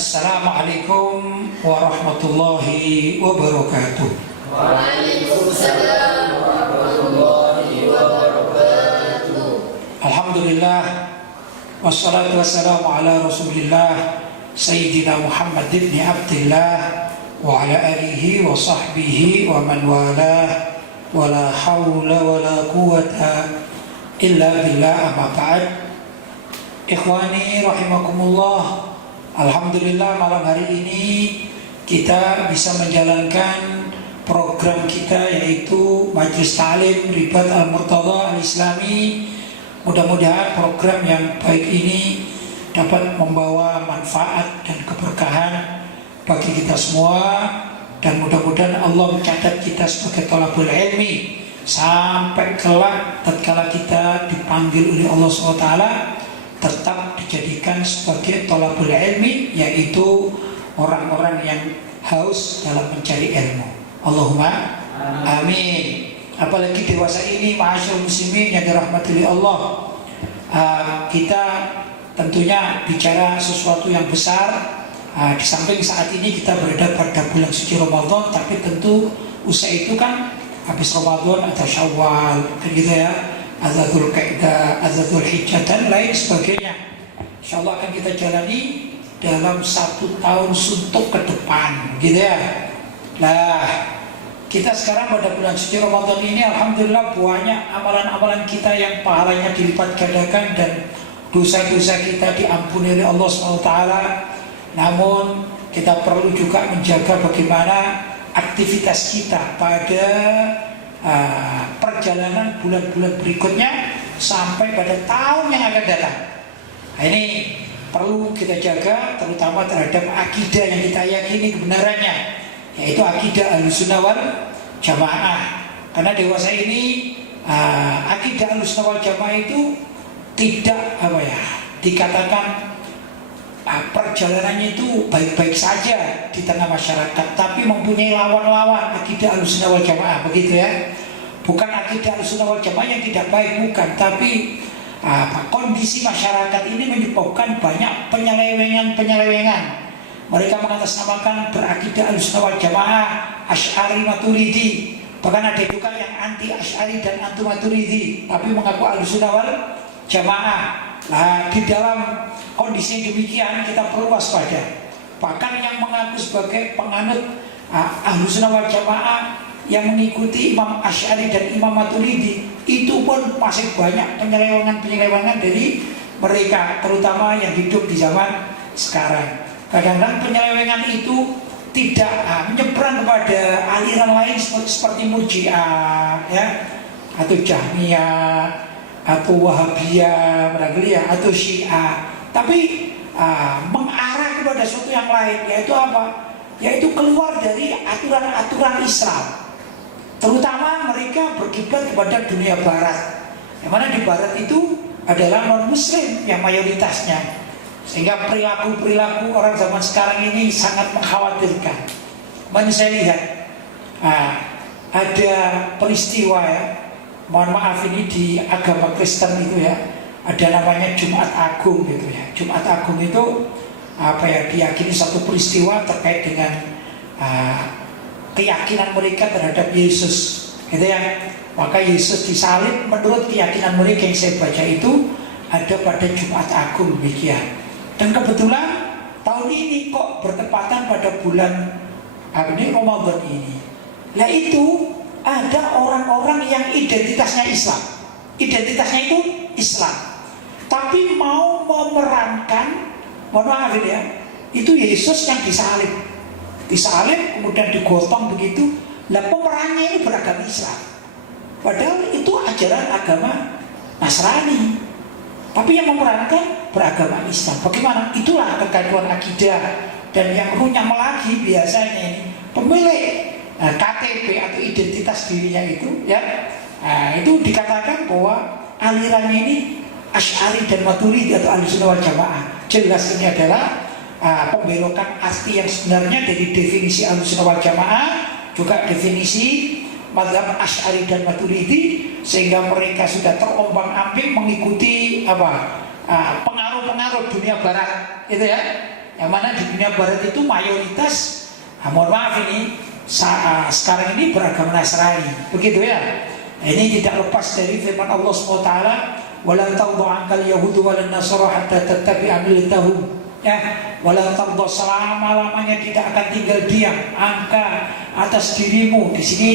Assalamualaikum warahmatullahi wabarakatuh. Waalaikumsalam warahmatullahi wabarakatuh. Alhamdulillah, wassalatu wassalamu ala rasulillah Sayyidina Muhammad ibn Abdillah wa ala alihi wa sahbihi wa man walah, wa la hawla wa la quwata illa billah, amma ba'd. Ikhwani rahimakumullah, alhamdulillah malam hari ini kita bisa menjalankan program kita, yaitu Majlis Ta'lim Ribat Al-Murtadha Al-Islami. Mudah-mudahan program yang baik ini dapat membawa manfaat dan keberkahan bagi kita semua, dan mudah-mudahan Allah mencatat kita sebagai thalabul ilmi sampai kelak tatkala kita dipanggil oleh Allah SWT tetap dijadikan sebagai thalabul ilmi, yaitu orang-orang yang haus dalam mencari ilmu. Allahumma amin. Apalagi dewasa ini, ma'asyarul muslimin yang dirahmati Allah, kita tentunya bicara sesuatu yang besar. Di samping saat ini kita berada pada bulan suci Ramadan, tapi tentu usai itu kan habis Ramadan ada Syawal, kan gitu ya, ada Dzulqa'dah, ada Dzulhijjah dan lain sebagainya. Insyaallah akan kita jalani dalam 1 tahun suntuk ke depan, gitu ya. Nah, kita sekarang pada bulan suci Ramadan ini, alhamdulillah banyak amalan-amalan kita yang pahalanya dilipat gandakan dan dosa-dosa kita diampuni oleh Allah SWT. Namun kita perlu juga menjaga bagaimana aktivitas kita pada perjalanan bulan-bulan berikutnya sampai pada tahun yang akan datang. Nah, ini perlu kita jaga, terutama terhadap akidah yang kita yakini kebenarannya, yaitu akidah Ahlussunnah wal Jamaah. Karena dewasa ini akidah Ahlussunnah wal Jamaah itu tidak dikatakan perjalanannya itu baik-baik saja di tengah masyarakat, tapi mempunyai lawan-lawan akidah Ahlussunnah wal Jamaah, begitu ya. Bukan akidah Ahlussunnah wal Jamaah yang tidak baik, bukan, tapi kondisi masyarakat ini menyebabkan banyak penyelewengan. Mereka mengatasnamakan berakidah Ahlussunnah wal Jamaah Asy'ari Maturidi, bahkan ada juga yang anti Asy'ari dan anti Maturidi tapi mengaku Ahlussunnah wal Jamaah. Nah, di dalam kondisi yang demikian kita perlu waspada. Bahkan yang mengaku sebagai penganut Ahlussunnah wal Jamaah yang mengikuti Imam Asy'ari dan Imam Maturidi, itu pun masih banyak penyelewengan dari mereka, terutama yang hidup di zaman sekarang. Kadang-kadang penyelewengan itu tidak menyeberang kepada aliran lain seperti Murji'ah, ya, atau Jahmiyah, atau Wahabiyah, atau Syiah, tapi mengarah kepada sesuatu yang lain, yaitu apa? Yaitu keluar dari aturan-aturan Islam. Terutama mereka berkiblat kepada dunia Barat, yang mana di Barat itu adalah non-Muslim yang mayoritasnya, sehingga perilaku orang zaman sekarang ini sangat mengkhawatirkan. Kemarin saya lihat ada peristiwa, ya, mohon maaf, ini di agama Kristen itu ya, ada namanya Jumat Agung gitu ya. Jumat Agung itu diyakini satu peristiwa terkait dengan keyakinan mereka terhadap Yesus, gitu ya. Maka Yesus disalib menurut keyakinan mereka yang saya baca itu ada pada Jumat Agung, demikian. Dan kebetulan tahun ini kok bertepatan pada bulan Ramadan ini. Nah, itu ada orang-orang yang identitasnya Islam, identitasnya itu Islam, tapi mau memerankan, mohon maaf ya, itu Yesus yang disalib kemudian digotong begitu. Lah, pemerannya ini beragama Islam, padahal itu ajaran agama Nasrani, tapi yang memerankan beragama Islam. Bagaimana? Itulah kegaduhan akidah. Dan yang runyam lagi biasanya ini pemilik KTP atau identitas dirinya itu, ya, itu dikatakan bahwa alirannya ini Asy'ari dan Maturidi atau Ahlussunnah wal Jamaah. Jelas ini adalah pembelokan asli yang sebenarnya dari definisi Ahlussunnah wal Jamaah, juga definisi mazhab Asy'ari dan Maturidi, sehingga mereka sudah terombang-ambing mengikuti pengaruh-pengaruh dunia barat, gitu ya. Yang mana di dunia barat itu mayoritas, mohon maaf ini, sekarang ini beragama Nasrani, begitu ya. Ini tidak lepas dari firman Allah SWT, "Walan tarda 'ankal yahudu walan nasara hatta tattabi'a millatahum." Ya, walan tarda, selama-lamanya tidak akan tinggal diam angka atas dirimu. Di sini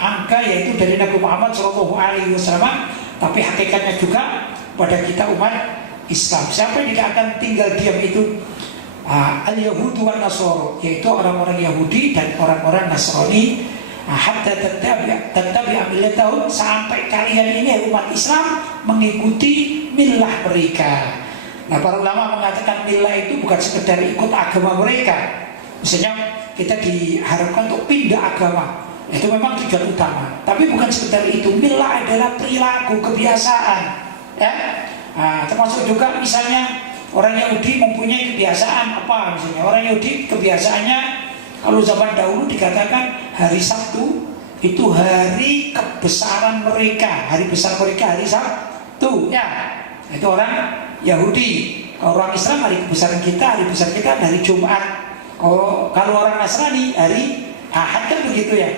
angka yaitu dari Nabi Muhammad SAW, tapi hakikatnya juga pada kita umat Islam. Siapa yang tidak akan tinggal diam itu? Al-Yahudu wa Nasara, yaitu orang-orang Yahudi dan orang-orang Nasrani. Hatta tattabi'a millatahum, sampai kalian ini umat Islam mengikuti milah mereka. Nah, para ulama mengatakan milah itu bukan sekedar ikut agama mereka. Misalnya kita diharapkan untuk pindah agama, itu memang tujuan utama. Tapi bukan sekedar itu. Milah adalah perilaku, kebiasaan, ya. Termasuk juga misalnya orang Yahudi mempunyai kebiasaan apa? Misalnya orang Yahudi kebiasaannya, kalau zaman dahulu dikatakan hari Sabtu itu hari kebesaran mereka, hari besar mereka hari Sabtu, ya. Itu orang Yahudi. Kalau orang Islam hari kebesaran kita, hari besar kita hari Jumat. Kalau orang Nasrani hari Ahad, kan begitu ya.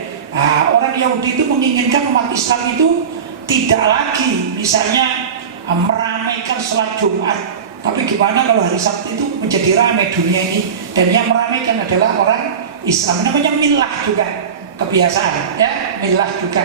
Orang Yahudi itu menginginkan umat Islam itu tidak lagi misalnya meramaikan sholat Jumat, tapi gimana kalau hari Sabtu itu menjadi ramai dunia ini, dan yang meramaikan adalah orang Islam. Namanya milah juga, kebiasaan, ya, milah juga.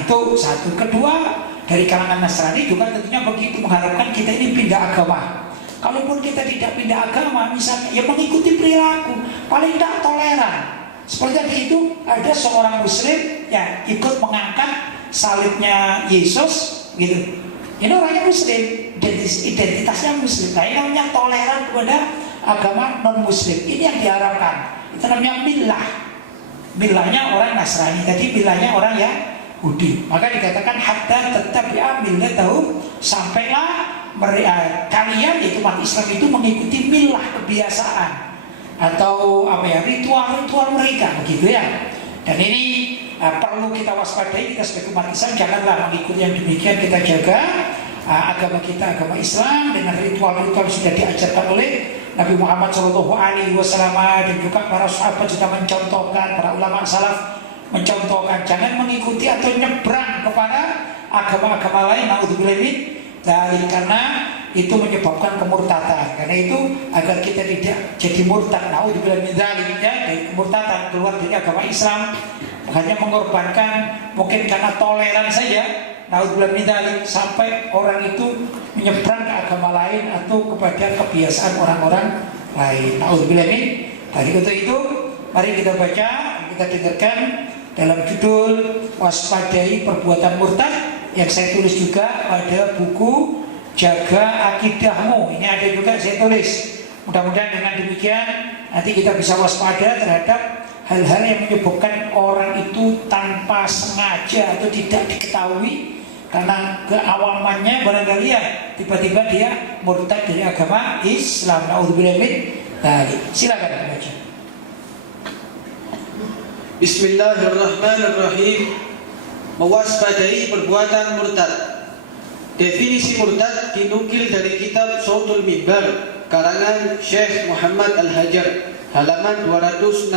Itu satu. Kedua, dari kalangan Nasrani juga tentunya begitu, mengharapkan kita ini pindah agama. Kalaupun kita tidak pindah agama, misalnya ya mengikuti perilaku, paling tidak toleran. Seperti tadi itu ada seorang Muslim ya ikut mengangkat salibnya Yesus, gitu. Ini orangnya Muslim, identitasnya Muslim. Nah, ini namanya toleran kepada agama non Muslim. Ini yang diharapkan. Itu namanya milah. Milahnya orang Nasrani, tadi milahnya orang Yahudi. Maka dikatakan hatta tattabi'a millatahum, sampailah kalian yaitu umat Islam itu mengikuti milah, kebiasaan atau ritual-ritual mereka, begitu ya. Dan ini perlu kita waspadai. Kita sebagai umat Islam janganlah mengikuti yang demikian. Kita jaga agama kita, agama Islam, dengan ritual-ritual sudah diajarkan oleh Nabi Muhammad SAW, dan juga para sahabat sudah mencontohkan, para ulama salaf mencontohkan. Jangan mengikuti atau nyebrang kepada agama-agama lain, naudzubillah min dzalik, karena itu menyebabkan kemurtadan. Karena itu agar kita tidak jadi murtad, naudzubillah min dzalik, ya, dari kemurtadan, keluar dari agama Islam, hanya mengorbankan mungkin karena toleran saja, naudzubillah min dzalik, sampai orang itu menyeberang ke agama lain atau kepada kebiasaan orang-orang lain, naudzubillah min dzalik. Untuk itu mari kita baca, kita dengarkan dalam judul Waspadai Perbuatan Murtad yang saya tulis juga pada buku Jaga Akidahmu. Ini ada juga saya tulis. Mudah-mudahan dengan demikian nanti kita bisa waspada terhadap hal-hal yang menyebabkan orang itu tanpa sengaja atau tidak diketahui karena keawamannya barangkali ya tiba-tiba dia murtad dari agama Islam. Naudzubillah min dzalik. Silakan baca. Bismillahirrahmanirrahim. Mewaspadai perbuatan murtad. Definisi murtad dinukil dari kitab Sautul Mimbar karangan Syekh Muhammad Al-Hajar, halaman 267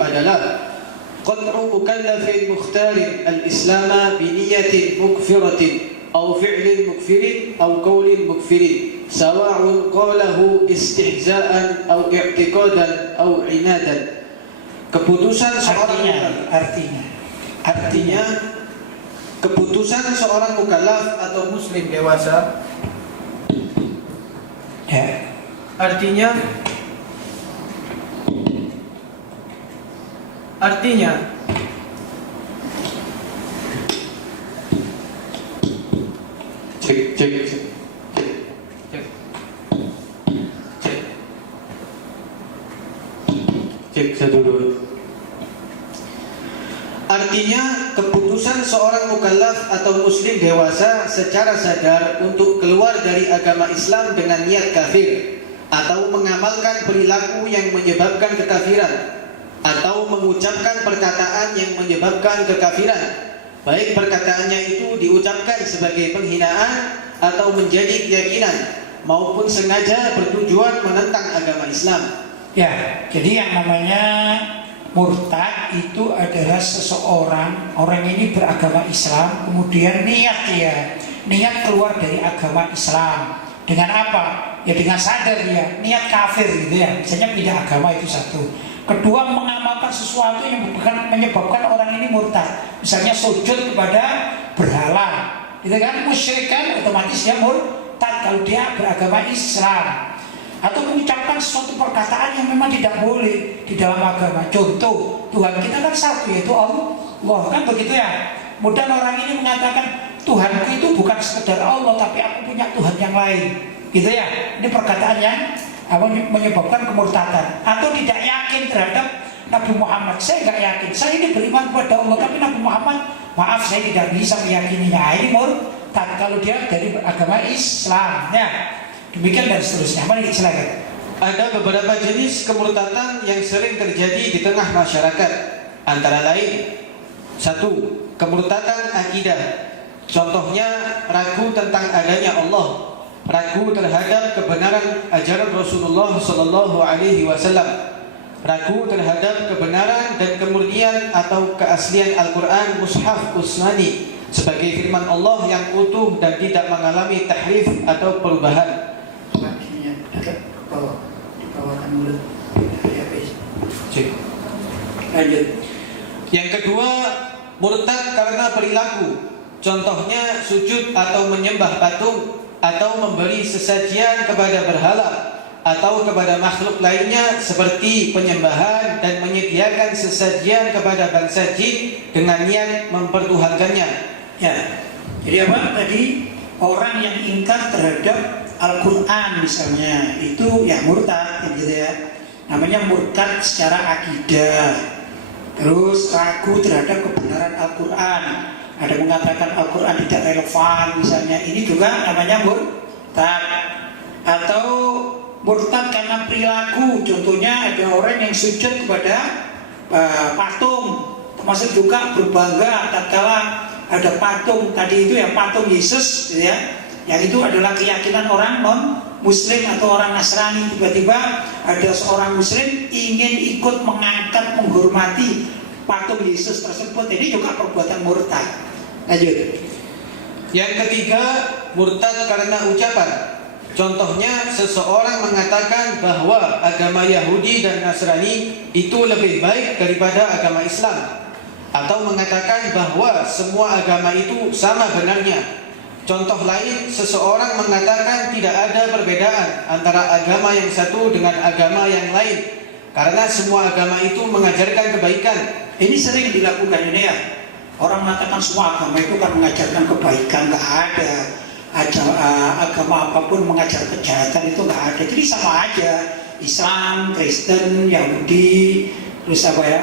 adalah qat'u mukallafin mukhtarin al-islama biniyatin mukfiratin aw fi'lin mukfirin aw qawlin mukfirin sawa'un qalahu istihza'an aw i'tiqadan aw inadan. Keputusan seorang artinya keputusan seorang mukallaf atau muslim dewasa, Ya. artinya cek satu dua. Artinya keputusan seorang mukallaf atau muslim dewasa secara sadar untuk keluar dari agama Islam dengan niat kafir, atau mengamalkan perilaku yang menyebabkan kekafiran, atau mengucapkan perkataan yang menyebabkan kekafiran, baik perkataannya itu diucapkan sebagai penghinaan atau menjadi keyakinan, maupun sengaja bertujuan menentang agama Islam. Ya, jadi yang namanya murtad itu adalah seseorang, orang ini beragama Islam, kemudian niat keluar dari agama Islam. Dengan apa? Ya dengan sadar dia, niat kafir gitu ya. Misalnya pindah agama itu satu. Kedua, mengamalkan sesuatu yang menyebabkan orang ini murtad. Misalnya sujud kepada berhala, gitu kan? Musyrik kan, otomatis dia murtad kalau dia beragama Islam. Atau mengucapkan suatu perkataan yang memang tidak boleh di dalam agama. Contoh, Tuhan kita kan satu, yaitu Allah, kan begitu ya. Kemudian orang ini mengatakan Tuhanku itu bukan sekedar Allah, tapi aku punya Tuhan yang lain, gitu ya. Ini perkataan yang menyebabkan kemurtadan. Atau tidak yakin terhadap Nabi Muhammad. Saya nggak yakin, saya ini beriman kepada Allah, tapi Nabi Muhammad, maaf saya tidak bisa meyakininya. Ini murtad kalau dia dari agama Islam ya. Demikian dan seterusnya. Mari silakan. Ada beberapa jenis kemurtadan yang sering terjadi di tengah masyarakat. Antara lain, 1. Kemurtadan akidah. Contohnya ragu tentang adanya Allah, ragu terhadap kebenaran ajaran Rasulullah Sallallahu Alaihi Wasallam, ragu terhadap kebenaran dan kemurnian atau keaslian Al-Quran Mushaf Utsmani sebagai firman Allah yang utuh dan tidak mengalami tahrif atau perubahan. Lanjut. Yang kedua, murtad karena perilaku. Contohnya sujud atau menyembah patung, atau memberi sesajian kepada berhala atau kepada makhluk lainnya seperti penyembahan dan menyediakan sesajian kepada bangsa jin dengan niat mempertuhankannya. Ya. Jadi apa tadi? Orang yang ingkar terhadap Al-Quran misalnya, itu ya murtad gitu ya. Namanya murtad secara akidah. Terus ragu terhadap kebenaran Al-Quran. Ada mengatakan Al-Quran tidak relevan misalnya, ini juga namanya murtad. Atau murtad karena perilaku. Contohnya ada orang yang sujud kepada patung, termasuk juga berbangga tatkala ada patung tadi itu ya, patung Yesus gitu ya. Yang itu adalah keyakinan orang non-Muslim atau orang Nasrani. Tiba-tiba ada seorang Muslim ingin ikut mengangkat, menghormati patung Yesus tersebut. Ini juga perbuatan murtad. Lanjut. Yang ketiga, murtad karena ucapan. Contohnya seseorang mengatakan bahwa agama Yahudi dan Nasrani itu lebih baik daripada agama Islam, atau mengatakan bahwa semua agama itu sama benarnya. Contoh lain, seseorang mengatakan tidak ada perbedaan antara agama yang satu dengan agama yang lain, karena semua agama itu mengajarkan kebaikan. Ini sering dilakukan ini ya. Orang mengatakan semua agama itu kan mengajarkan kebaikan. Nggak ada agama apapun mengajar kejahatan, itu nggak ada. Jadi sama aja, Islam, Kristen, Yahudi, terus apa ya,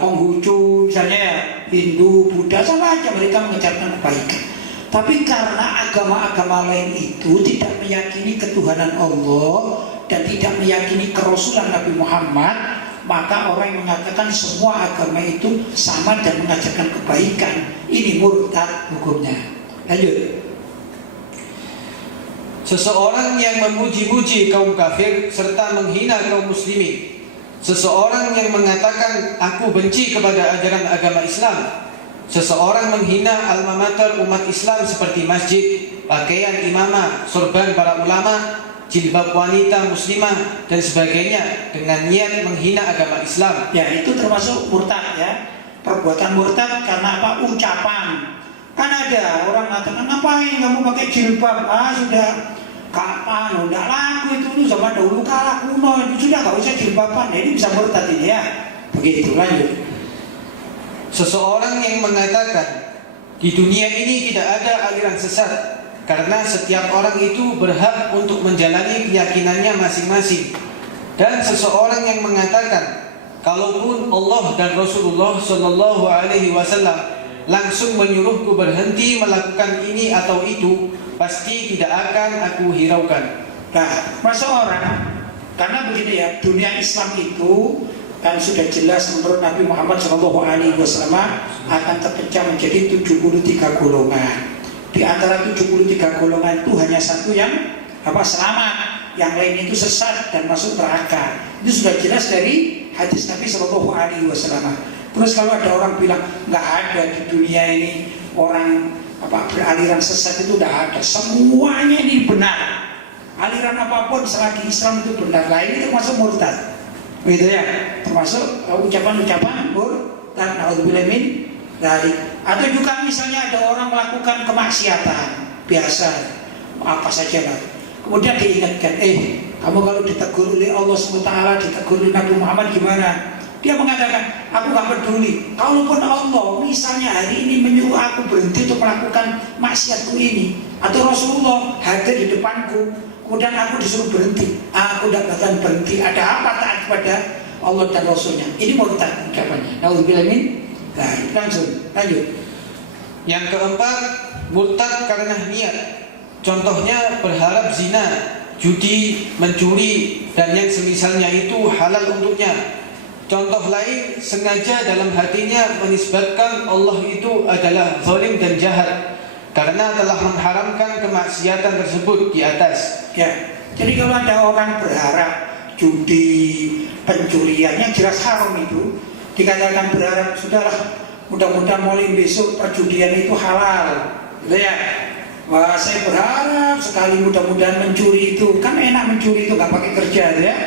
Konghucu misalnya ya, Hindu, Buddha, sama aja mereka mengajarkan kebaikan. Tapi karena agama-agama lain itu tidak meyakini ketuhanan Allah dan tidak meyakini kerasulan Nabi Muhammad, maka orang yang mengatakan semua agama itu sama dan mengajarkan kebaikan, ini murtad hukumnya. Lanjut. Seseorang yang memuji-muji kaum kafir serta menghina kaum muslimin. Seseorang yang mengatakan aku benci kepada ajaran agama Islam. Seseorang menghina alma mater umat Islam seperti masjid, pakaian imamah, sorban para ulama, jilbab wanita muslimah dan sebagainya dengan niat menghina agama Islam. Ya, itu termasuk murtad ya. Perbuatan murtad karena apa? Ucapan. Kan ada orang mengatakan, ngapain kamu pakai jilbab? Sudah kapan? Udah laku itu zaman dahulu kala kuno, itu sudah gak usah jilbaban. Ini bisa murtad ini ya. Begitu, lanjut. Seseorang yang mengatakan di dunia ini tidak ada aliran sesat, karena setiap orang itu berhak untuk menjalani keyakinannya masing-masing. Dan seseorang yang mengatakan kalaupun Allah dan Rasulullah Sallallahu Alaihi Wasallam langsung menyuruhku berhenti melakukan ini atau itu, pasti tidak akan aku hiraukan. Nah, masa orang karena begini ya, dunia Islam itu kan sudah jelas menurut Nabi Muhammad SAW akan terpecah menjadi 73 golongan. Di antara 73 golongan itu hanya satu yang selamat, yang lain itu sesat dan masuk neraka. Itu sudah jelas dari hadis Nabi Shallallahu Alaihi Wasallam. Terus kalau ada orang bilang nggak ada di dunia ini orang beraliran sesat, itu udah ada. Semuanya ini benar. Aliran apapun selagi Islam itu benar, lain itu termasuk murtad, gitu ya, termasuk ucapan-ucapan murtad. Naudzubillah min dzalik. Atau juga misalnya ada orang melakukan kemaksiatan biasa apa saja lah, kemudian diingatkan, kamu kalau ditegur oleh Allah SWT, ditegur oleh Nabi Muhammad gimana? Dia mengatakan, aku gak peduli. Kalaupun Allah misalnya hari ini menyuruh aku berhenti untuk melakukan maksiatku ini, atau Rasulullah hadir di depanku, kemudian aku disuruh berhenti, aku tidak akan berhenti. Ada apa taat kepada Allah dan Rasulnya? Ini murtad ucapannya. Naudzubillah min dzalik. Lanjut. Yang keempat, murtad karena niat. Contohnya berharap zina, judi, mencuri, dan yang semisalnya itu halal untuknya. Contoh lain, sengaja dalam hatinya menisbatkan Allah itu adalah zalim dan jahat karena telah mengharamkan kemaksiatan tersebut di atas. Ya, jadi kalau ada orang berharap judi, pencurian yang jelas haram itu, dikatakan berharap, sudahlah, mudah-mudahan mulai besok perjudian itu halal, gitu ya. Wah, saya berharap sekali mudah-mudahan mencuri itu, kan enak mencuri itu, nggak pakai kerja, gitu ya.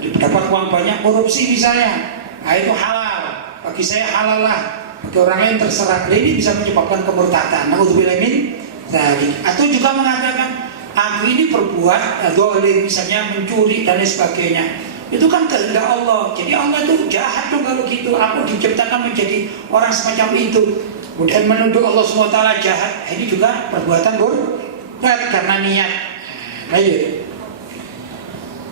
Dapat uang banyak, korupsi misalnya, nah itu halal. Bagi saya halal lah. Bagi orang lain terserah. Ini bisa menyebabkan kemurtadan. Naudzubillah min dzalik. Atau juga mengatakan, aku ini berbuat zalim, misalnya mencuri dan lain sebagainya. Itu kan kehendak Allah. Jadi Allah itu jahat dong kalau gitu. Aku diciptakan menjadi orang semacam itu. Kemudian menuduh Allah SWT jahat. Ini juga perbuatan murtad karena niat. Lanjut.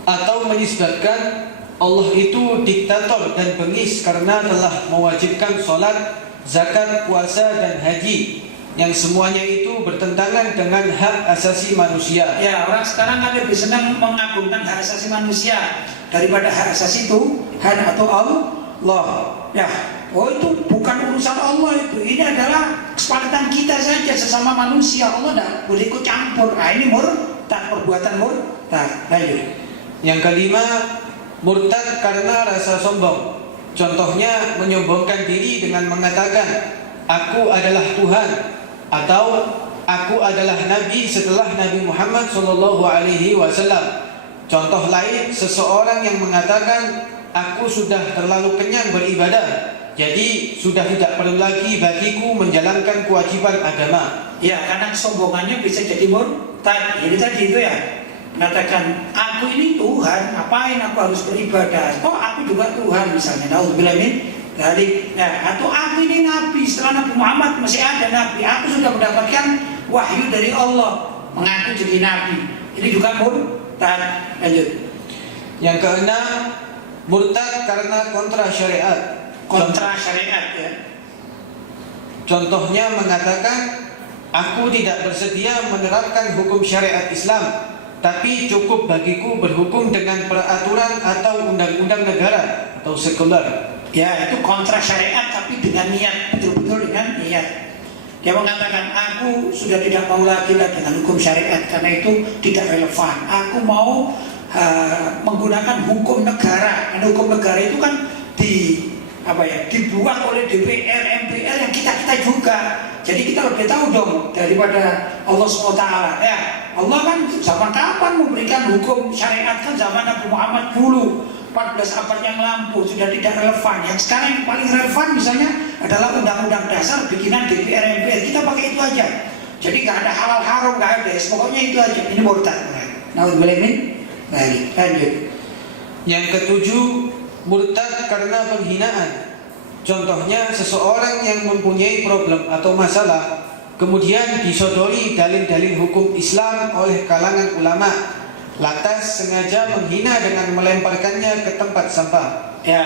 Atau menisbatkan Allah itu diktator dan bengis karena telah mewajibkan sholat, zakat, puasa, dan haji, yang semuanya itu bertentangan dengan hak asasi manusia. Ya, orang sekarang kan lebih senang mengagungkan hak asasi manusia daripada hak asasi Tuhan atau Allah. Ya, itu bukan urusan Allah itu. Ini adalah kesepakatan kita saja sesama manusia. Allah tidak boleh ikut campur. Nah, ini murtad, perbuatan murtad. Lanjut. Yang kelima, murtad karena rasa sombong. Contohnya menyombongkan diri dengan mengatakan, aku adalah Tuhan, atau aku adalah Nabi setelah Nabi Muhammad SAW. Contoh lain, seseorang yang mengatakan, aku sudah terlalu kenyang beribadah, jadi sudah tidak perlu lagi bagiku menjalankan kewajiban agama. Ya, karena kesombongannya bisa jadi murtad. Jadi tadi itu ya, mengatakan aku ini Tuhan, ngapain aku harus beribadah? Toh aku juga Tuhan misalnya. Naudzubillah min dzalik. Ya, atau aku ini Nabi, setelah Nabi Muhammad masih ada Nabi. Aku sudah mendapatkan wahyu dari Allah, mengaku jadi Nabi. Ini juga murtad. Lanjut. Yang keenam, murtad karena kontra syariat. Kontra syariat ya. Contohnya mengatakan, aku tidak bersedia menerapkan hukum syariat Islam, tapi cukup bagiku berhukum dengan peraturan atau undang-undang negara atau sekuler. Ya, itu kontra syariat tapi dengan niat, betul-betul dengan niat. Dia mengatakan, aku sudah tidak mau lagi dengan hukum syariat karena itu tidak relevan. Aku mau menggunakan hukum negara. Dan hukum negara itu kan dibuat oleh DPR, MPR yang kita juga. Jadi kita lebih tahu dong daripada Allah SWT. Ya, Allah kan zaman kapan memberikan hukum syariat? Kan zaman Nabi Muhammad dulu, 14 abad yang lampau, sudah tidak relevan. Yang sekarang yang paling relevan misalnya adalah undang-undang dasar bikinan DPR, MPR. Kita pakai itu aja. Jadi nggak ada halal haram, nggak ada. Pokoknya itu aja. Ini murtad. Naudzubillah min dzalik. Lanjut. Yang ketujuh, murtad karena penghinaan. Contohnya seseorang yang mempunyai problem atau masalah, kemudian disodori dalil-dalil hukum Islam oleh kalangan ulama, lantas sengaja menghina dengan melemparkannya ke tempat sampah. Ya,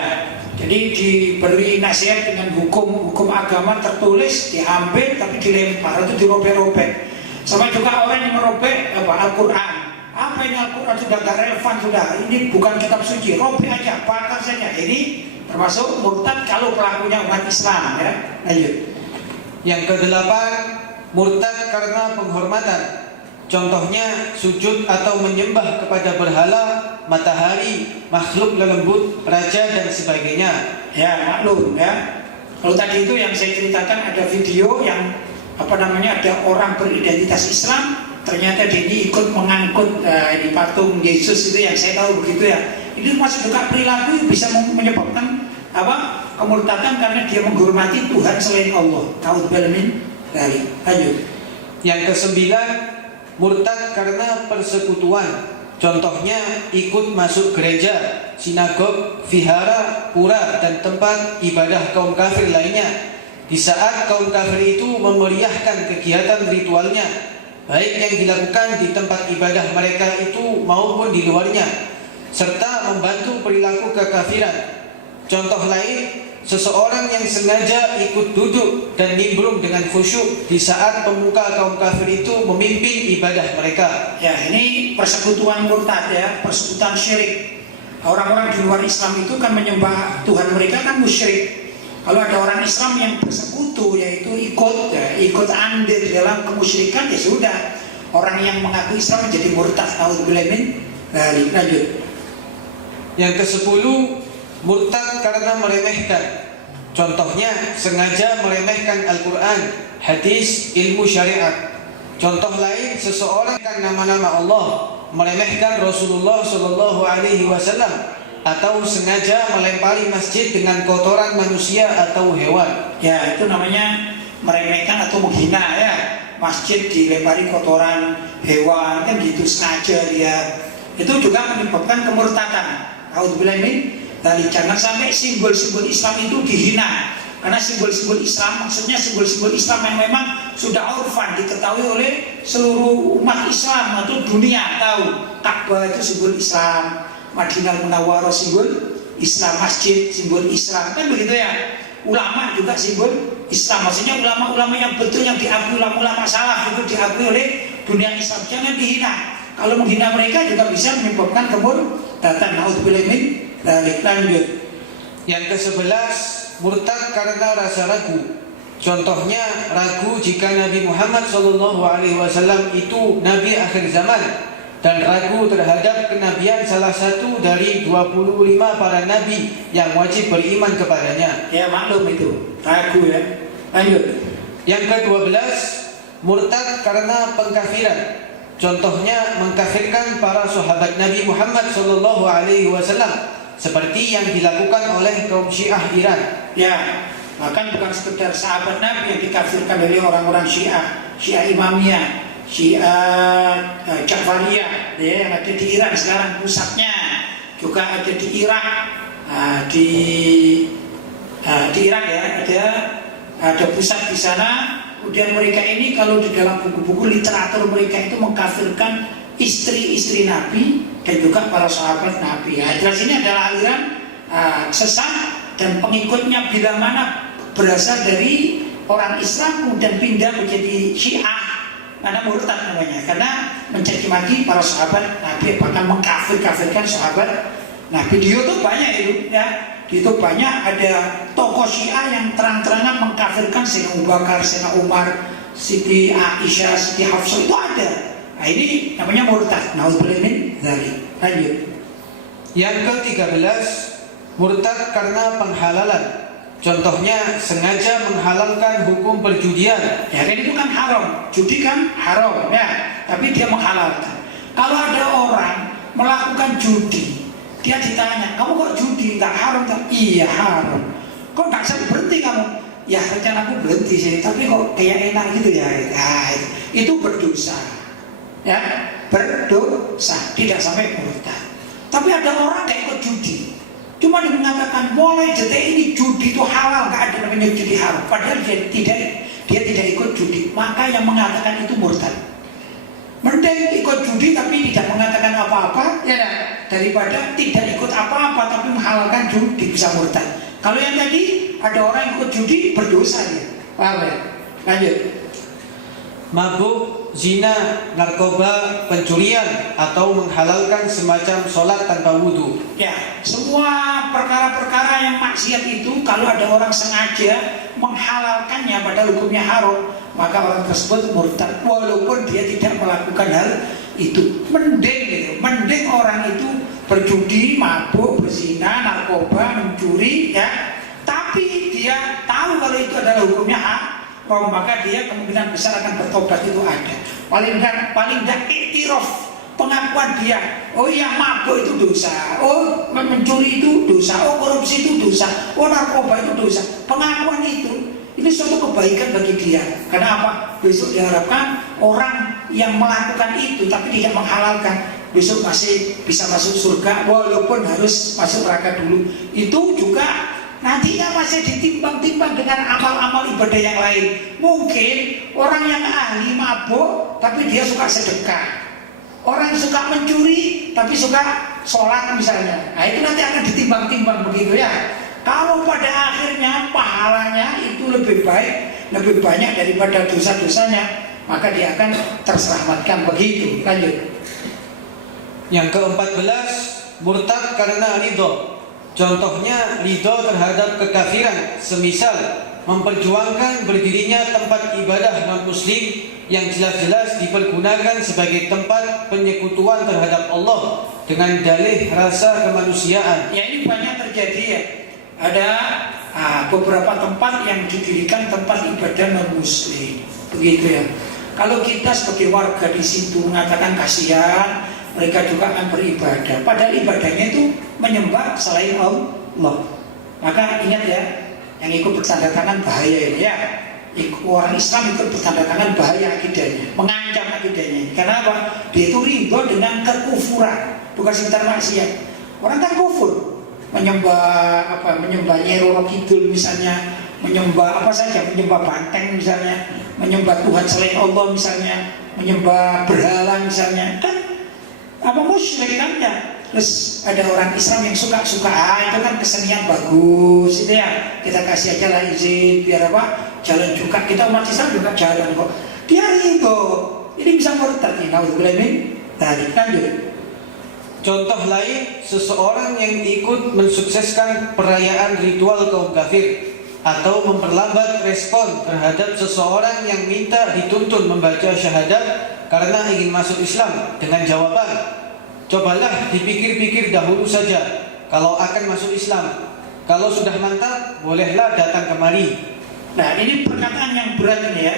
jadi diberi nasihat dengan hukum agama tertulis, diambil tapi dilempar atau dirobek-robek. Sama juga orang yang merobek Al-Quran. Apa ini Al-Quran sudah gak relevan sudah. Ini bukan kitab suci, robek aja, bakar saja. Ini termasuk murtad kalau pelakunya umat Islam ya. Lanjut. Yang kedelapan, murtad karena penghormatan. Contohnya sujud atau menyembah kepada berhala, matahari, makhluk lembut, raja dan sebagainya. Ya, maklum ya. Kalau tadi itu yang saya ceritakan ada video yang ada orang beridentitas Islam, ternyata dia ini ikut mengangkut di patung Yesus itu, yang saya tahu begitu ya. Itu masuk juga perilaku yang bisa menyebabkan kemurtadan karena dia menghormati Tuhan selain Allah. Ta'udzubillah min dzalik. Lanjut. Yang kesembilan, murtad karena persekutuan. Contohnya ikut masuk gereja, sinagog, vihara, pura, dan tempat ibadah kaum kafir lainnya. Di saat kaum kafir itu memeriahkan kegiatan ritualnya, baik yang dilakukan di tempat ibadah mereka itu maupun di luarnya, serta membantu perilaku kekafiran. Contoh lain, seseorang yang sengaja ikut duduk dan nimbrung dengan khusyuk di saat pemuka kaum kafir itu memimpin ibadah mereka. Ya, ini persekutuan murtad ya, persekutuan syirik. Orang-orang di luar Islam itu kan menyembah Tuhan mereka kan musyrik. Kalau ada orang Islam yang bersekutu, yaitu ikut andil dalam kemusyrikan, ya sudah, orang yang mengaku Islam menjadi murtad. Ta'udzubillah min dzalik. Lanjut. Yang ke-10, murtad karena meremehkan. Contohnya sengaja meremehkan Al-Quran, hadis, ilmu syariat. Contoh lain, seseorang kan nama-nama Allah, meremehkan Rasulullah SAW, atau sengaja melempari masjid dengan kotoran manusia atau hewan. Ya, itu namanya meremehkan atau menghina ya. Masjid dilempari kotoran hewan kan gitu, sengaja dia. Itu juga menyebabkan kemurtadan. A'udzubillahi min dzalik. Jangan sampai simbol-simbol Islam itu dihina. Karena simbol-simbol Islam, maksudnya simbol-simbol Islam yang memang sudah urfan, diketahui oleh seluruh umat Islam atau dunia tahu. Ka'bah itu simbol Islam, Madinah Munawwarah simbol Islam, masjid simbol Islam, kan begitu ya. Ulama juga simbol Islam, maksudnya ulama-ulama yang betul, yang diakui ulama-ulama salaf itu diakui oleh dunia Islam. Jangan dihina. Kalau menghina mereka juga bisa menyebabkan kemurtadan. Na'udzubillah min dzalik. Lanjut. Yang ke-11, murtad karena rasa ragu. Contohnya ragu jika Nabi Muhammad SAW itu Nabi akhir zaman, dan ragu terhadap kenabian salah satu dari 25 para nabi yang wajib beriman kepadanya. Ya, maklum itu, ragu ya. Lanjut. Yang ke-12, murtad karena pengkafiran. Contohnya mengkafirkan para sahabat Nabi Muhammad SAW, seperti yang dilakukan oleh kaum Syiah Iran. Ya, bahkan bukan sekedar sahabat Nabi yang dikafirkan oleh orang-orang Syiah Imamiyah, Syiah Ja'fariyah ya, yang ada di Iran sekarang pusatnya, juga ada di Irak. Di Irak ya, ada pusat di sana. Kemudian mereka ini kalau di dalam buku-buku literatur mereka itu mengkafirkan istri-istri Nabi dan juga para sahabat Nabi. Jelas ini adalah aliran sesat, dan pengikutnya bila mana berasal dari orang Islam kemudian pindah menjadi Syiah, karena murtad namanya, karena mencaci maki para sahabat Nabi, bahkan mengkafirkan sahabat Nabi. Di YouTube banyak itu ya. Di YouTube banyak ada tokoh Syiah yang terang-terangan mengkafirkan Sayyidina Abu Bakar, Sayyidina Umar, Siti Aisyah, Siti Hafsah, itu ada. Nah, ini namanya murtad. Na'udzubillah min dzalik. Lanjut. Yang ke-13, murtad karena penghalalan. Contohnya sengaja menghalalkan hukum perjudian. Ya kan itu kan haram. Judi kan haram ya, tapi dia menghalalkan. Kalau ada orang melakukan judi, dia ditanya, kamu kok judi, nggak haram kan? Iya haram. Kok nggak bisa berhenti kamu? Ya rencana aku berhenti sih, tapi kok kayak enak gitu ya. Nah, itu berdosa. Ya, berdosa, tidak sampai murtad. Tapi ada orang kayak ikut judi, cuma dia mengatakan mulai detik ini judi itu halal, nggak ada namanya judi haram. Padahal dia tidak ikut judi, maka yang mengatakan itu murtad. Mending ikut judi tapi tidak mengatakan apa-apa, ya daripada tidak ikut apa-apa tapi menghalalkan judi, bisa murtad. Kalau yang tadi ada orang ikut judi berdosa dia, paham ya? Lanjut. Mabuk, zina, narkoba, pencurian, atau menghalalkan semacam sholat tanpa wudhu. Ya, semua perkara-perkara yang maksiat itu kalau ada orang sengaja menghalalkannya padahal hukumnya haram, maka orang tersebut murtad walaupun dia tidak melakukan hal itu. Mending gitu, mending orang itu berjudi, mabuk, berzina, narkoba, mencuri ya, tapi dia tahu kalau itu adalah hukumnya haram, maka dia kemungkinan besar akan bertobat itu ada. Paling tidak iktiraf, pengakuan dia, oh iya mabuk itu dosa, oh mencuri itu dosa, oh korupsi itu dosa, oh narkoba itu dosa. Pengakuan itu ini suatu kebaikan bagi dia. Karena apa? Besok diharapkan orang yang melakukan itu tapi tidak menghalalkan, besok masih bisa masuk surga walaupun harus masuk neraka dulu. Itu juga nantinya masih ditimbang-timbang dengan amal-amal ibadah yang lain. Mungkin orang yang ahli mabuk tapi dia suka sedekah, orang yang suka mencuri tapi suka sholat misalnya, nah itu nanti akan ditimbang-timbang begitu ya. Kalau pada akhirnya pahalanya itu lebih baik, lebih banyak daripada dosa-dosanya, maka dia akan terselamatkan begitu. Lanjut. Yang ke-14, murtad karena ridho. Contohnya ridho terhadap kekafiran, semisal memperjuangkan berdirinya tempat ibadah non-muslim yang jelas-jelas dipergunakan sebagai tempat penyekutuan terhadap Allah dengan dalih rasa kemanusiaan. Ya ini banyak terjadi ya. Ada beberapa tempat yang didirikan tempat ibadah non-muslim, begitu ya. Kalau kita sebagai warga di situ mengatakan kasihan, mereka juga akan beribadah, padahal ibadahnya itu menyembah selain Allah. Maka ingat ya, yang ikut bertanda tangan bahaya ini ya. Orang Islam ikut bertanda tangan bahaya akidahnya, mengancam akidahnya. Karena apa? Dia itu ridho dengan kekufuran, bukan sekedar maksiat. Orang kan kufur, menyembah Nyai Roro Kidul misalnya, menyembah apa saja, menyembah banteng misalnya, menyembah Tuhan selain Allah misalnya, menyembah berhala misalnya, kan musyrik kan ya. Terus ada orang Islam yang suka-suka, itu kan kesenian bagus itu ya, kita kasih aja lah izin biar apa, jalan juga, kita umat Islam juga jalan kok. Dia itu, ini bisa murtad nih, naudzubillah min dzalik. Lanjut. Contoh lain, seseorang yang ikut mensukseskan perayaan ritual kaum kafir atau memperlambat respon terhadap seseorang yang minta dituntun membaca syahadat karena ingin masuk Islam dengan jawaban, cobalah dipikir-pikir dahulu saja kalau akan masuk Islam. Kalau sudah mantap, bolehlah datang kemari. Nah ini perkataan yang berat ini ya.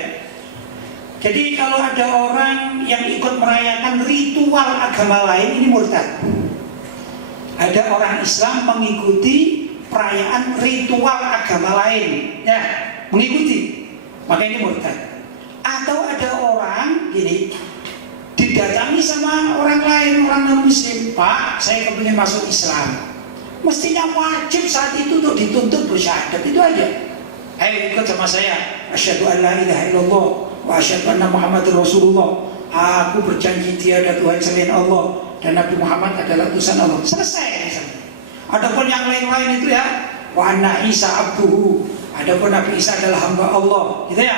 Jadi kalau ada orang yang ikut merayakan ritual agama lain, ini murtad. Ada orang Islam mengikuti perayaan ritual agama lain, ya, mengikuti, maka ini murtad. Atau ada orang gini, didatangi sama orang lain, orang non-muslim, Pak, saya kepingin masuk Islam. Mestinya wajib saat itu untuk dituntut bersyahadat, itu aja. Ayo ikut sama saya, asyhadu an la ilaha illallah wa asyhadu anna Muhammadar Rasulullah. Aku berjanji tiada Tuhan selain Allah dan Nabi Muhammad adalah utusan Allah. Selesai misalnya. Adapun yang lain-lain itu ya, wa anna Isa abduhu. Adapun Nabi Isa adalah hamba Allah, gitu ya.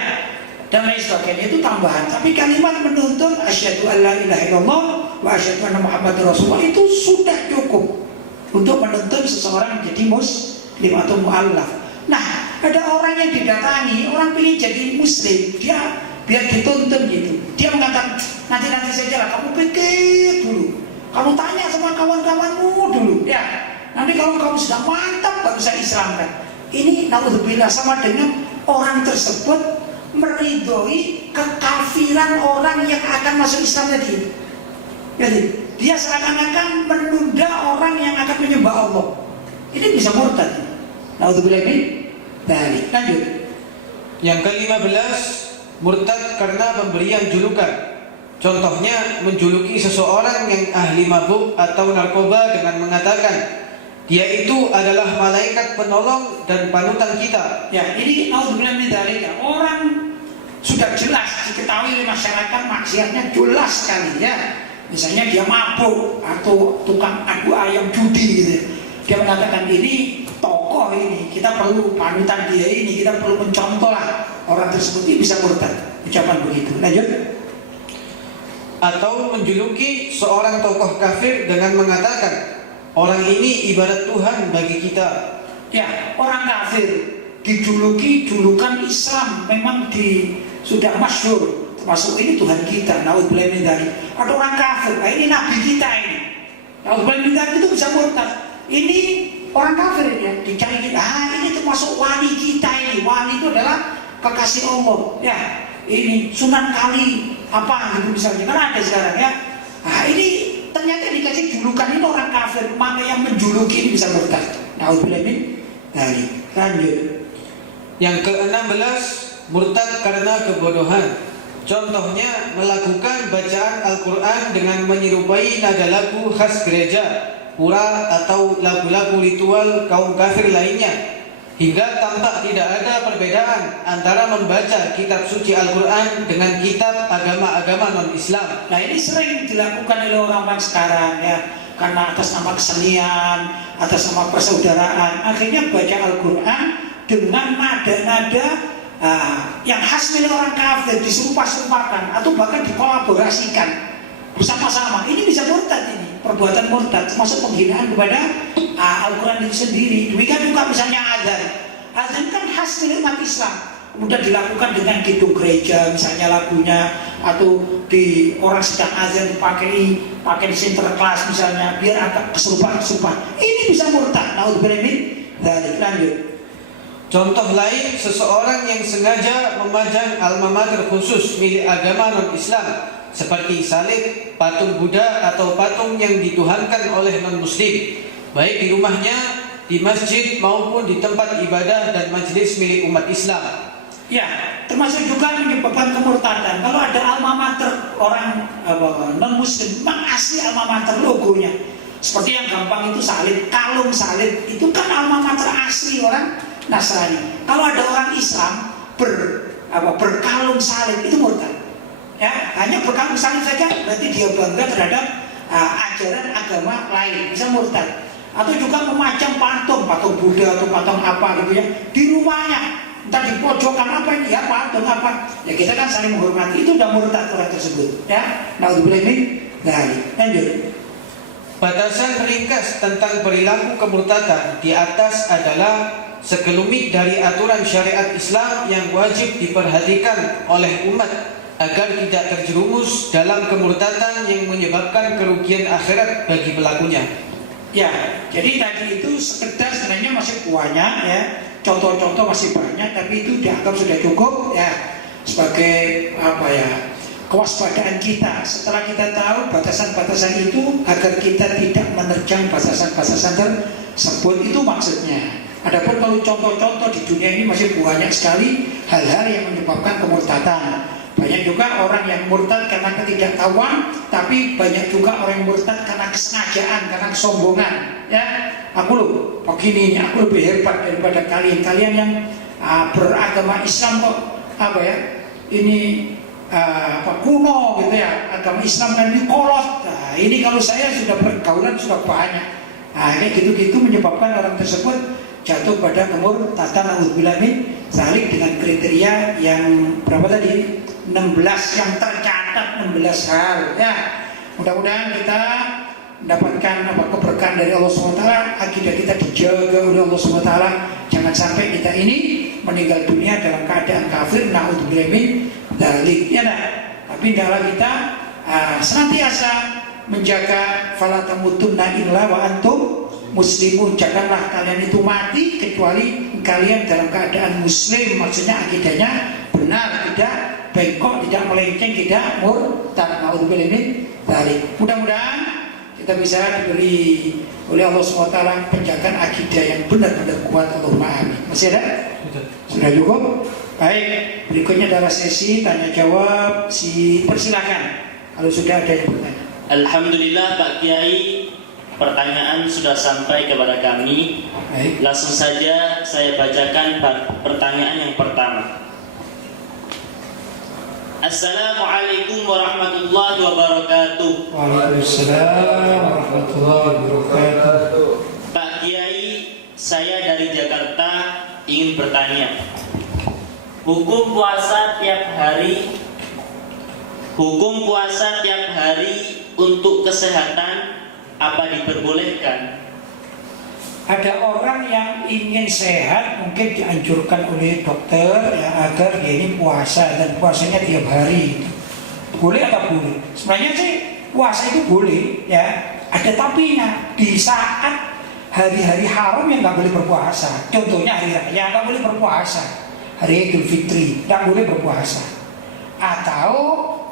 Dan lain sebagainya itu tambahan. Tapi kalimat menuntut asyhadu an la ilaha illallah wa asyhadu anna Muhammadar Rasulullah itu sudah cukup untuk menuntut seseorang menjadi muslim atau mu'allaf. Nah, ada orang yang didatangi, orang pilih jadi muslim, dia biar dituntun gitu. Dia mengatakan, nanti saja lah, kamu pikir dulu, kamu tanya sama kawan-kawanmu dulu, ya. Nanti kalau kamu sudah mantap, baru saya Islamkan. Ini naudzubillah sama dengan orang tersebut meridhoi kekafiran orang yang akan masuk Islam tadi. Jadi dia seakan-akan menunda orang yang akan menyembah Allah. Ini bisa murtad. Naudzubillah min dzalik. Lanjut. Yang ke-15, murtad karena pemberian julukan. Contohnya menjuluki seseorang yang ahli mabuk atau narkoba dengan mengatakan, dia itu adalah malaikat penolong dan panutan kita. Ya, ini naudzubillah min dzalik. Orang sudah jelas diketahui oleh masyarakat maksiatnya jelas sekali ya. Misalnya dia mabuk atau tukang adu ayam judi gitu. Dia mengatakan ini tokoh ini, kita perlu panutan dia ini, kita perlu mencontoh lah orang tersebut. Ini bisa murtad ucapan begitu. Lanjut. Atau menjuluki seorang tokoh kafir dengan mengatakan, orang ini ibarat Tuhan bagi kita. Ya, orang kafir dijuluki julukan Islam, memang sudah masyhur, termasuk ini Tuhan kita, naudzubillah min dzalik. Ada orang kafir, nah ini nabi kita ini, naudzubillah min dzalik, itu bisa murtad. Ini orang kafir ya, dicari kita, ini termasuk wali kita ini. Wali itu adalah kekasih Allah ya. Ini Sunan Kali apa gitu misalnya, kan ada sekarang ya. Nah ini ternyata dikasih julukan ini orang kafir, maka yang menjuluki ini bisa murtad. Naudzubillah min dzalik. Lanjut. Yang ke-16, murtad karena kebodohan. Contohnya melakukan bacaan Al-Quran dengan menyerupai nada lagu khas gereja, pura atau lagu-lagu ritual kaum kafir lainnya. Hingga tampak tidak ada perbedaan antara membaca kitab suci Al-Quran dengan kitab agama-agama non-Islam. Nah ini sering dilakukan oleh orang-orang sekarang ya, karena atas nama kesenian, atas nama persaudaraan, akhirnya baca Al-Quran dengan nada-nada yang khas milik orang kafir, disumpah-sumpahkan atau bahkan dikolaborasikan bersama-sama. Ini bisa murtad, ini perbuatan murtad, termasuk penghinaan kepada Al-Quran itu sendiri. Demikian juga misalnya azan kan khas milik umat Islam, kemudian dilakukan dengan kidung gereja misalnya lagunya, atau di orang sedang azan dipakai sinterklas misalnya biar agak kesurupan. Ini bisa murtad. Naudzubillah min dzalik. Lanjut. Contoh lain, seseorang yang sengaja memajang alma mater khusus milik agama non-Islam seperti salib, patung Buddha atau patung yang dituhankan oleh non-Muslim, baik di rumahnya, di masjid maupun di tempat ibadah dan majelis milik umat Islam. Ya, termasuk juga menyebabkan kemurtadan. Kalau ada alma mater orang non-Muslim, memang asli alma mater logonya, seperti yang gampang itu salib, kalung salib itu kan alma mater asli orang Nasrani. Kalau ada orang Islam berkalung salib itu murtad. Ya, hanya berkalung salib saja berarti dia bangga terhadap ajaran agama lain, bisa murtad. Atau juga memajang patung Buddha atau patung apa gitu ya di rumahnya, entah di pojokan apa ini ya, patung apa ya, kita kan saling menghormati, itu udah murtad orang tersebut ya. Naudzubillah min dzalik. Lanjut. Batasan ringkas tentang perilaku kemurtadan di atas adalah sekelumit dari aturan syariat Islam yang wajib diperhatikan oleh umat agar tidak terjerumus dalam kemurtadan yang menyebabkan kerugian akhirat bagi pelakunya. Ya, jadi tadi itu sekedar sebenarnya masih banyak ya, contoh-contoh masih banyak, tapi itu dianggap sudah cukup ya sebagai kewaspadaan kita. Setelah kita tahu batasan-batasan itu agar kita tidak menerjang batasan-batasan tersebut, itu maksudnya. Adapun kalau contoh-contoh di dunia ini masih banyak sekali hal-hal yang menyebabkan kemurtadan. Banyak juga orang yang murtad karena ketidaktahuan, tapi banyak juga orang yang murtad karena kesengajaan, karena kesombongan. Ya, aku loh begini, aku lebih hebat daripada kalian. Kalian yang beragama Islam kok kuno gitu ya. Agama Islam kan ini kolot. Nah, ini kalau saya sudah pergaulan sudah banyak. Nah, kayak gitu-gitu menyebabkan orang tersebut jatuh pada kemurtadan. Naudzubillah min dzalik dengan kriteria yang berapa tadi? 16 yang tercatat, 16 hal ya. Mudah-mudahan kita mendapatkan keberkahan dari Allah SWT, akidah kita dijaga oleh Allah SWT. Jangan sampai kita ini meninggal dunia dalam keadaan kafir. Naudzubillah min dzalik ya. Tapi hendaklah kita senantiasa menjaga fala tamutunna illa wa antum muslimun. Janganlah kalian itu mati kecuali kalian dalam keadaan muslim, maksudnya akidahnya benar, tidak bengkok, tidak melenceng, tidak murtad. Naudzubillah min dzalik. Mudah-mudahan kita bisa diberi oleh Allah SWT penjagaan akidah yang benar-benar kuat. Allahumma amin. Masih ada? Sudah cukup? Baik, berikutnya adalah sesi tanya jawab. Persilakan kalau sudah ada yang bertanya. Alhamdulillah Pak Kiai, pertanyaan sudah sampai kepada kami. Baik. Langsung saja saya bacakan pertanyaan yang pertama. Assalamualaikum warahmatullahi wabarakatuh. Waalaikumsalam warahmatullahi wabarakatuh. Pak Kiai, saya dari Jakarta ingin bertanya. Hukum puasa tiap hari untuk kesehatan apa diperbolehkan? ada orang yang ingin sehat, mungkin dianjurkan oleh dokter ya, agar dia ini puasa dan puasanya tiap hari. Boleh atau boleh? Sebenarnya sih puasa itu boleh ya. Ada tapinya. Di saat hari-hari haram yang nggak boleh berpuasa. Contohnya hari raya nggak boleh berpuasa. Hari Idul Fitri nggak boleh berpuasa. Atau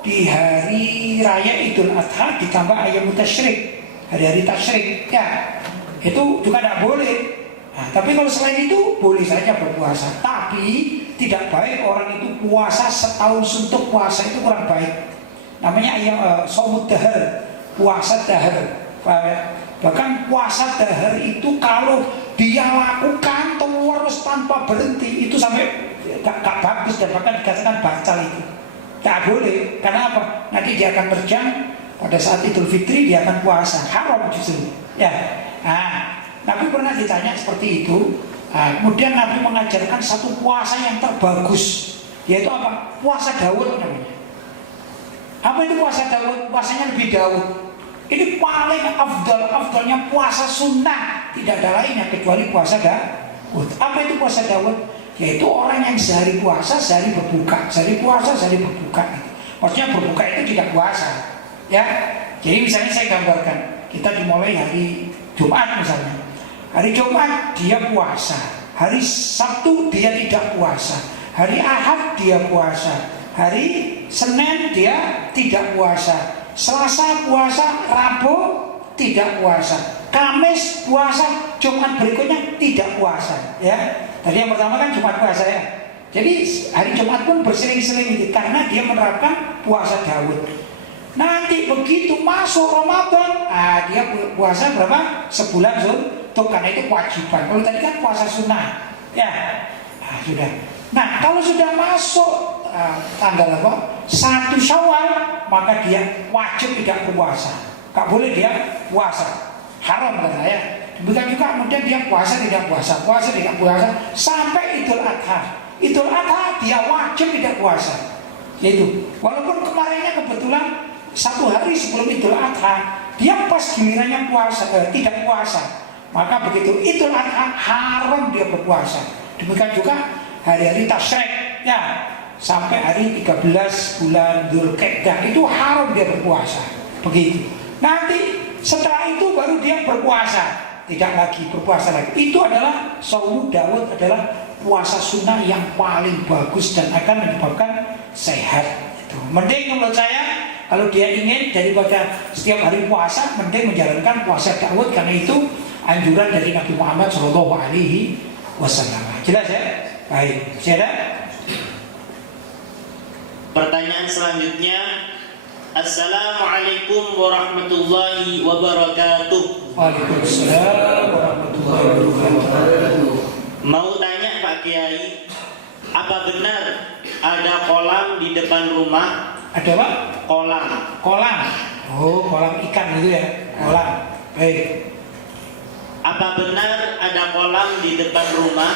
di hari raya Idul Adha ditambah ayam tasyrik, hari-hari tasyrik ya. Itu juga tidak boleh. Nah, tapi kalau selain itu boleh saja berpuasa. Tapi tidak baik orang itu puasa setahun suntuk, puasa itu kurang baik. Namanya ayam shaumud dahar, puasa dahar. Bahkan puasa dahar itu kalau dia lakukan terus tanpa berhenti itu sampai gak bagus dan bahkan dikatakan batal itu. Tak boleh. Karena apa? Nanti dia akan terjang pada saat Idul Fitri dia akan puasa. Haram justru. Ya. Nah, Nabi pernah ditanya seperti itu. Kemudian Nabi mengajarkan satu puasa yang terbagus, yaitu apa? Puasa Daud namanya. Apa itu puasa Daud? Puasanya Nabi Daud. Ini paling afdalnya puasa sunnah. Tidak ada lainnya kecuali puasa Daud. Apa itu puasa Daud? Yaitu orang yang sehari puasa, sehari berbuka. Sehari puasa, sehari berbuka. Maksudnya berbuka itu tidak puasa. Ya. Jadi misalnya saya gambarkan, kita dimulai hari Jumat misalnya. Hari Jumat dia puasa, hari Sabtu dia tidak puasa, hari Ahad dia puasa, hari Senin dia tidak puasa, Selasa puasa, Rabu tidak puasa, Kamis puasa, Jumat berikutnya tidak puasa. Ya, tadi yang pertama kan Jumat puasa ya. Jadi hari Jumat pun berseling-seling itu karena dia menerapkan puasa Daud. Nanti begitu masuk Ramadan, dia puasa berapa? Sebulan tuh karena itu kewajiban. Kalau tadi kan puasa sunnah, ya, sudah. Nah kalau sudah masuk tanggal apa? 1 Syawal, maka dia wajib tidak berpuasa. Gak boleh dia puasa, haram kata ya. Demikian juga kemudian dia puasa tidak puasa, puasa tidak puasa sampai Idul Adha. Idul Adha dia wajib tidak puasa. Yaitu walaupun kemarinnya kebetulan 1 hari sebelum Idul Adha dia pas gilirannya puasa, tidak puasa, maka begitu Idul Adha haram dia berpuasa. Demikian juga hari-hari tasyrik ya, sampai hari 13 bulan Dzulqa'dah itu haram dia berpuasa. Begitu. Nanti setelah itu baru dia berpuasa, tidak lagi berpuasa lagi. Itu adalah shaumud Daud, adalah puasa sunnah yang paling bagus dan akan menyebabkan sehat. Itu mending menurut saya. Kalau dia ingin daripada setiap hari puasa, mending menjalankan puasa Daud karena itu anjuran dari Nabi Muhammad SAW. Jelas ya? Baik, siapa? Pertanyaan selanjutnya, Assalamualaikum warahmatullahi wabarakatuh. Waalaikumsalam warahmatullahi wabarakatuh. Mau tanya Pak Kiai, apa benar ada kolam di depan rumah? Ada apa? Kolam. Kolam. Oh, kolam ikan gitu ya. Kolam. Baik. Apa benar ada kolam di depan rumah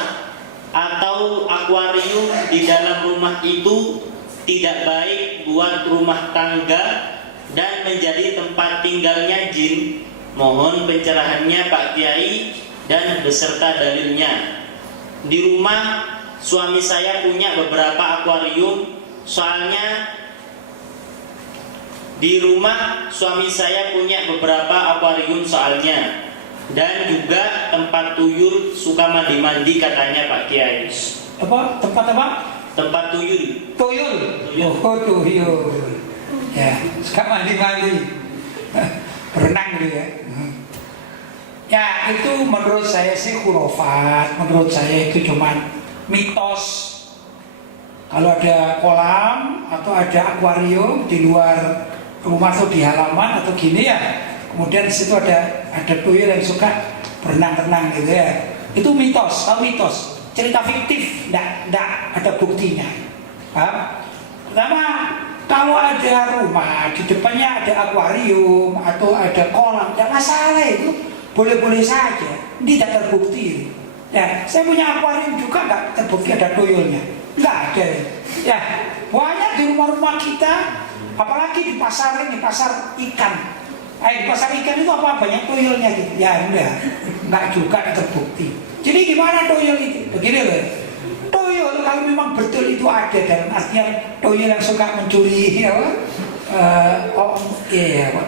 atau akuarium di dalam rumah itu tidak baik buat rumah tangga dan menjadi tempat tinggalnya jin? Mohon pencerahannya Pak Kiai dan beserta dalilnya. Di rumah suami saya punya beberapa akuarium, soalnya di rumah suami saya punya beberapa akuarium soalnya, dan juga tempat tuyul suka mandi-mandi katanya Pak Kiai. Apa? Tempat apa? Tempat tuyul. Tuyul. Oh, tuyul. Ya, suka mandi-mandi. Berenang gitu ya. Ya, itu menurut saya sih khurafat. Menurut saya itu cuma mitos. Kalau ada kolam atau ada akuarium di luar rumah atau di halaman atau gini ya, kemudian di situ ada tuyul yang suka berenang-renang gitu ya, itu mitos, mitos, cerita fiktif, tidak ada buktinya. Paham? Pertama, kalau ada rumah di depannya ada akuarium atau ada kolam, tidak masalah, itu boleh-boleh saja, tidak terbukti. Ya, saya punya akuarium juga nggak terbukti ada tuyulnya, nggak ada. Ya, banyak di rumah-rumah kita. Apalagi di pasar ikan. Di pasar ikan itu apa banyak tuyulnya gitu. Ya udah. enggak juga terbukti. Jadi gimana toyol itu? Begini loh, toyol kalau memang betul itu ada dalam artian toyol yang suka mencuri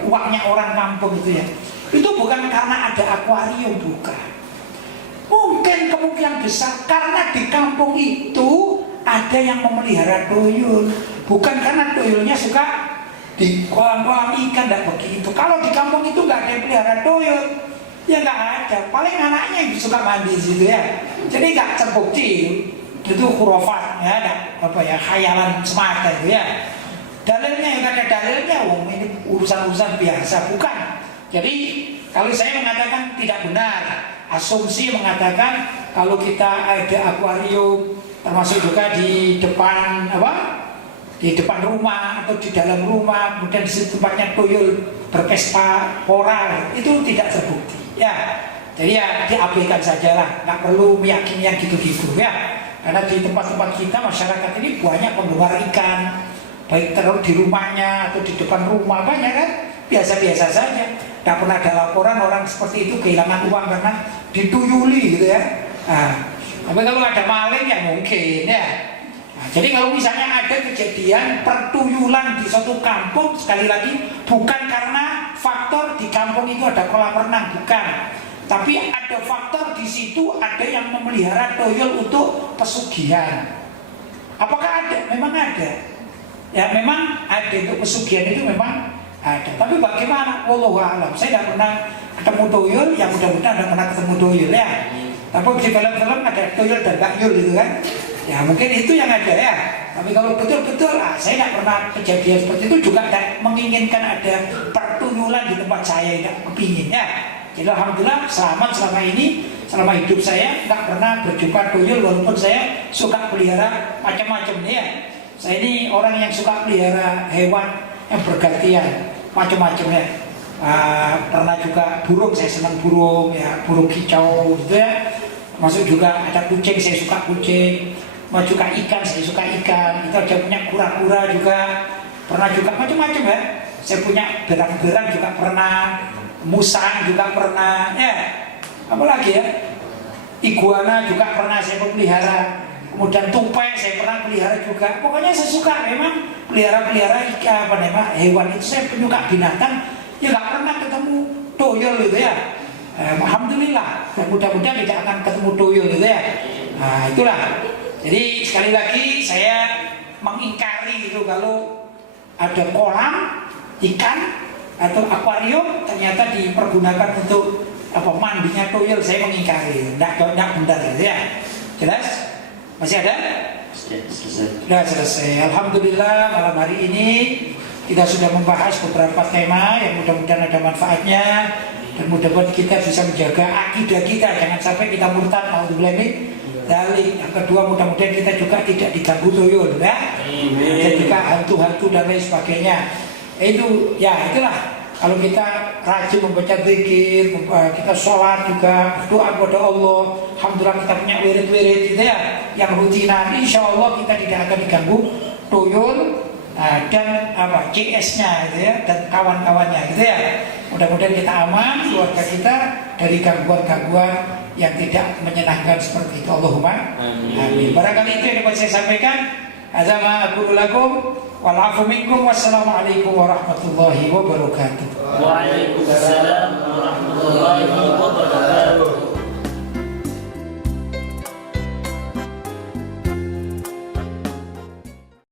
uangnya orang kampung itu ya, itu bukan karena ada akuarium, bukan. Mungkin kemungkinan besar karena di kampung itu ada yang memelihara toyol, bukan karena toyolnya suka di kolam-kolam ikan, tidak begitu. Kalau di kampung itu nggak ada yang pelihara toyol, ya nggak ada. Paling anaknya yang suka mandi di situ ya. Jadi nggak terbukti itu khurafat ya, khayalan semata itu ya. Dalilnya yang ada dalilnya, ini urusan-urusan biasa, bukan. Jadi kalau saya mengatakan tidak benar, asumsi mengatakan kalau kita ada akuarium, termasuk juga di depan di depan rumah atau di dalam rumah, kemudian di situ tempatnya toyol berpesta pora, itu tidak terbukti ya. Jadi ya diabaikan saja lah, nggak perlu meyakini yang gitu-gitu ya. Karena di tempat-tempat kita masyarakat ini banyak penggemar ikan, baik terus di rumahnya atau di depan rumah, banyak kan, biasa-biasa saja. Nggak pernah ada laporan orang seperti itu kehilangan uang karena dituyuli gitu ya. Tapi kalau ada maling ya mungkin ya. Jadi kalau misalnya ada kejadian pertuyulan di suatu kampung, sekali lagi bukan karena faktor di kampung itu ada kolam renang, bukan. Tapi ada faktor di situ ada yang memelihara toyol untuk pesugihan. Apakah ada? Memang ada. Ya memang ada, untuk pesugihan itu memang ada. Tapi bagaimana? Wallahu a'lam. Saya tidak pernah ketemu toyol, yang mudah-mudahan tidak pernah ketemu toyol ya. Tapi di film-film ada toyol dan bakyul gitu kan. Ya mungkin itu yang ada ya. Tapi kalau betul-betul saya tidak pernah kejadian seperti itu, juga tidak menginginkan ada pertuyulan di tempat saya, tidak kepingin ya. Jadi alhamdulillah selamat selama ini, selama hidup saya tidak pernah berjumpa toyol, walaupun saya suka pelihara macam-macam ya. Saya ini orang yang suka pelihara hewan yang bergantian macam-macam ya. Pernah juga burung, saya senang burung ya, burung kicau gitu ya. Masuk juga ada kucing, saya suka kucing. Mau juga ikan, saya suka ikan. Itu ada punya kura-kura juga. Pernah juga macam-macam ya. Saya punya berang-berang juga pernah. Musang juga pernah ya. Apalagi ya, iguana juga pernah saya pelihara. Kemudian tupai saya pernah pelihara juga. Pokoknya saya suka memang pelihara ikan, hewan itu. Saya penyuka binatang. Ya nggak pernah ketemu toyol gitu ya. Alhamdulillah. Dan mudah-mudahan tidak akan ketemu toyol gitu ya. Nah itulah. Jadi sekali lagi saya mengingkari itu kalau ada kolam ikan atau akuarium ternyata dipergunakan untuk mandinya toyol, saya mengingkari. Tidak benar ya. Jelas? Masih ada? Sudah selesai. Alhamdulillah malam hari ini kita sudah membahas beberapa tema yang mudah-mudahan ada manfaatnya, dan mudah-mudahan kita bisa menjaga akidah kita, jangan sampai kita murtad. Alhamdulillah. Dari yang kedua, mudah-mudahan kita juga tidak diganggu toyol ya. Dan juga hantu-hantu dan lain sebagainya. Itu ya itulah. Kalau kita rajin membaca zikir, kita sholat juga, doa kepada Allah, alhamdulillah kita punya wirid-wirid gitu ya, yang rutinan, insya Allah kita tidak akan diganggu toyol dan CS-nya gitu ya, dan kawan-kawannya gitu ya. Mudah-mudahan kita aman, keluarga kita dari gangguan-gangguan yang tidak menyenangkan seperti itu. Allahumma amin. Barangkali itu yang dapat saya sampaikan. Azama aqulu lakum wal afu minkum. Wassalamualaikum warahmatullahi wabarakatuh. Waalaikumsalam warahmatullahi wabarakatuh.